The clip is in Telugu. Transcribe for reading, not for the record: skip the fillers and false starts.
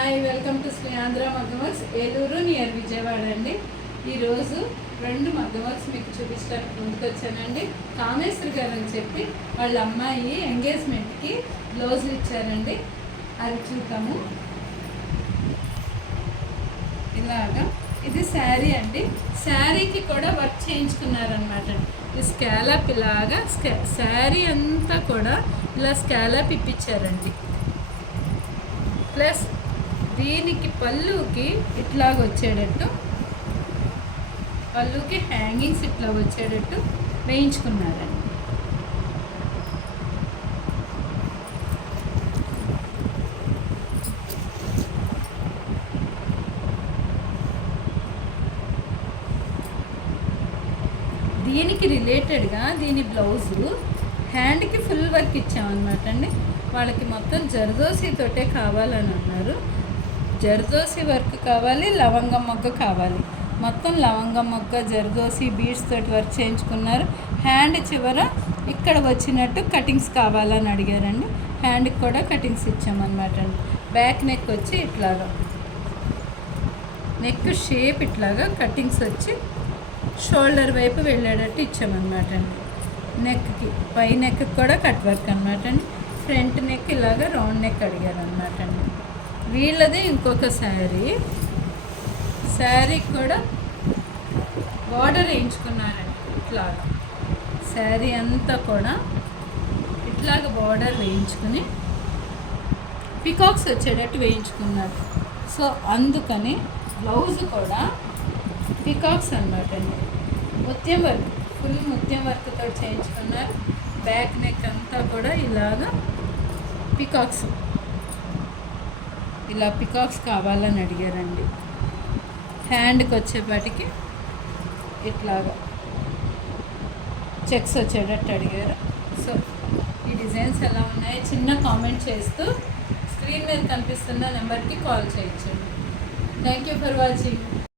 Hi, welcome to Shri Andhra Maggam works, Eluru near Vijayawada అండి. ఈరోజు 2 మగ్గం వర్క్స్ మీకు చూపించడానికి ముందుకు వచ్చానండి. కామేశ్వరి గారు అని చెప్పి వాళ్ళ అమ్మాయి ఎంగేజ్మెంట్కి బ్లౌజులు ఇచ్చారండి. అది చూద్దాము. ఇలాగా ఇది శారీ అండి. శారీకి కూడా వర్క్ చేయించుకున్నారనమాట. ఈ స్కాలప్ ఇలాగా శారీ అంతా కూడా ఇలా స్కాలప్ ఇప్పించారండి. ప్లస్ దీనికి పళ్ళుకి ఇట్లాగ వచ్చేటట్టు, పళ్ళుకి హ్యాంగింగ్స్ ఇట్లా వచ్చేటట్టు వేయించుకున్నారండి. దీనికి రిలేటెడ్గా దీని బ్లౌజు హ్యాండ్కి ఫుల్ వర్క్ ఇచ్చామన్నమాట అండి. వాళ్ళకి మొత్తం జర్దోసీతోటే కావాలని అన్నారు. జర్దోసి వర్క్ కావాలి, లవంగం మొగ్గ కావాలి. మొత్తం లవంగం మొగ్గ జర్దోసి బీడ్స్ తోటి వర్క్ చేయించుకున్నారు. హ్యాండ్ చివర ఇక్కడ వచ్చినట్టు కటింగ్స్ కావాలని అడిగారండి. హ్యాండ్కి కూడా కటింగ్స్ ఇచ్చామన్నమాట అండి. బ్యాక్ నెక్ వచ్చి ఇట్లాగా, నెక్ షేప్ ఇట్లాగా కటింగ్స్ వచ్చి షోల్డర్ వైపు వెళ్ళేటట్టు ఇచ్చామన్నమాట అండి. నెక్కి పై నెక్ కూడా కట్ వర్క్ అనమాట అండి. ఫ్రంట్ నెక్ ఇలాగా రౌండ్ నెక్ అడిగారు అనమాట అండి. వీళ్ళది ఇంకొక శారీకి కూడా బార్డర్ వేయించుకున్నారండి. ఇట్లాగా శారీ అంతా కూడా ఇట్లాగ బార్డర్ వేయించుకుని పికాక్స్ వచ్చేటట్టు వేయించుకున్నారు. సో అందుకని బ్లౌజ్ కూడా పికాక్స్ అనమాట అండి. ముత్యం వర్క్, ఫుల్ ముత్యం వర్క్తో చేయించుకున్నారు. బ్యాక్ నెక్ అంతా కూడా ఇలాగా పికాక్స్, ఇలా పికాక్స్ కావాలని అడిగారండి. హ్యాండ్కి వచ్చేపాటికి ఇట్లాగా చెక్స్ వచ్చేటట్టు అడిగారు. సో ఈ డిజైన్స్ ఎలా ఉన్నాయో చిన్న కామెంట్ చేస్తూ స్క్రీన్ మీద కనిపిస్తున్న నెంబర్కి కాల్ చేయొచ్చండి. Thank you for watching.